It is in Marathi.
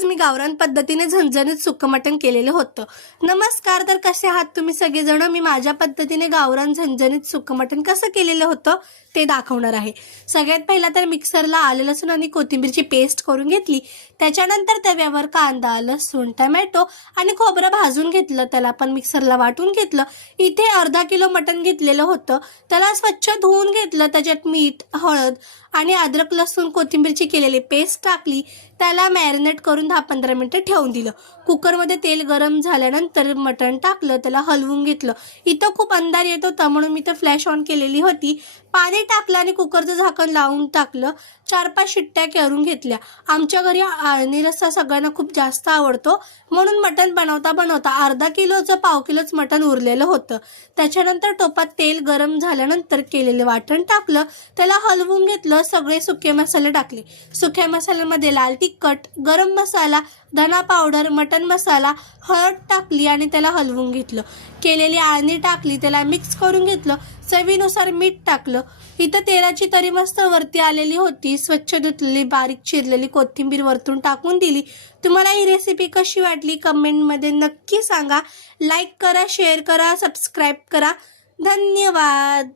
आज मी गावरान पद्धतीने झणझणीत सुक्क मटण केलेलं होतं। नमस्कार, तर कसे आहात तुम्ही सगळेजण? मी माझ्या पद्धतीने गावरान झणझणीत सुक्क मटण कसं केलेलं होतं ते दाखवणार आहे। सगळ्यात पहिला तर मिक्सरला आलं लसूण आणि कोथिंबीरची पेस्ट करून घेतली। त्याच्यानंतर तव्यावर कांदा, लसूण, टोमॅटो आणि खोबरं भाजून घेतलं, त्याला पण मिक्सरला वाटून घेतलं। इथे अर्धा किलो मटण घेतलेलं होतं, त्याला स्वच्छ धुवून घेतलं। त्याच्यात मीठ, हळद आणि अद्रक लसूण कोथिंबीरची केलेली पेस्ट टाकली। त्याला मॅरिनेट करून 10-15 मिनिटं ठेवून दिलं। कुकरमध्ये तेल गरम झाल्यानंतर मटण टाकलं, त्याला हलवून घेतलं। इथं खूप अंधार येत होता म्हणून मी तर फ्लॅश ऑन केलेली होती। पाणी टाकलं आणि कुकरचं झाकण लावून टाकलं। 4-5 शिट्ट्या करून घेतल्या। आमच्या घरी आळणी रस्सा सगळ्यांना खूप जास्त आवडतो, म्हणून मटण बनवता बनवता अर्धा किलोचं 1/2 किलोच मटण उरलेलं होतं। त्याच्यानंतर टोपात तेल गरम झाल्यानंतर केलेले वाटण टाकलं, त्याला हलवून घेतलं। सगळे सुके मसाले टाकले। सुक्या मसाल्यामध्ये लाल तिखट, गरम मसाला, धना पावडर, मटण मसाला, हळद टाकली आणि त्याला हलवून घेतलं। केलेली आळणी टाकली, त्याला मिक्स करून घेतलं। चवीनुसार मीठ टाकलं। इथं तेलाची तरी मस्त वरती आलेली होती। स्वच्छ धुतलेली बारीक चिरलेली कोथिंबीर वरतून टाकून दिली। तुम्हाला ही रेसिपी कशी वाटली कमेंटमध्ये नक्की सांगा। लाईक करा, शेअर करा, सबस्क्राईब करा। धन्यवाद।